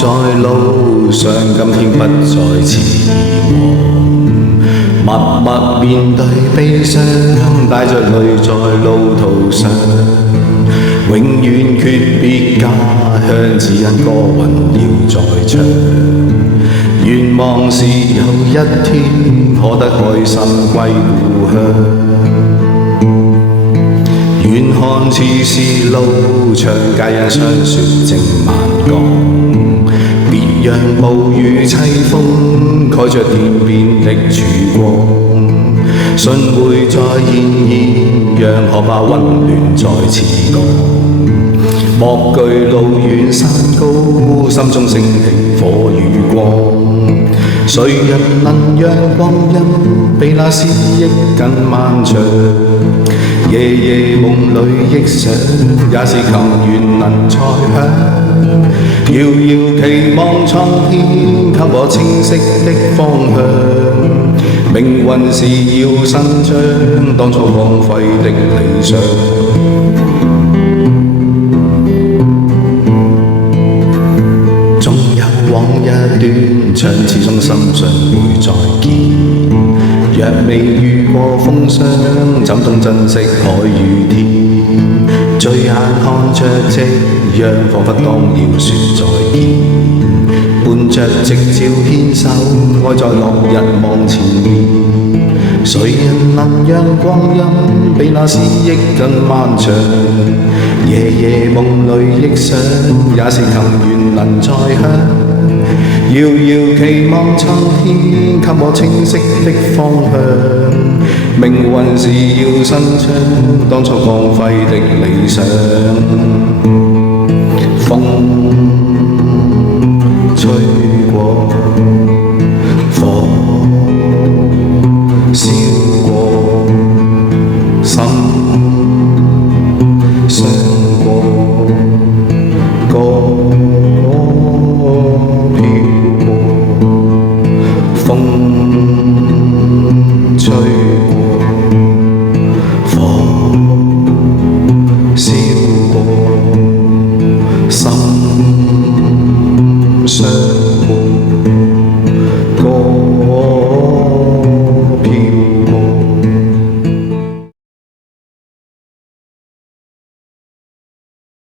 在路上，今天不再遲緩，默默面對悲傷，帶着淚在路途上，永遠訣別家鄉，只因歌韻要再唱。願望是有一天可得開心歸故鄉。遠看似是路長，皆因霜雪正漫降。別讓暴雨凄風蓋着天邊的曙光。信會再現現，讓可把溫暖再次降。莫懼路遠山高，心中升起火與光。誰人能讓光陰比那思憶更漫長？夜夜夢裏憶想，也是琴弦能再響。遙遙期望蒼天給我清晰的方向。命運是要伸張當初荒廢的理想。總有往日斷腸，始終心想會再見。若未遇過風霜，怎懂珍惜海與天？醉眼看着夕陽，彷彿當要說再見。伴着夕照牽手，愛在落日望前面。誰人能讓光陰比那思憶更漫長？夜夜夢裏憶想，也是琴弦能再響。遙遙期望蒼天給我清晰的方向。命運是要伸張當初荒廢的理想。風吹過，火燒過，心傷過，歌飄過，風吹過，火燒過，心傷。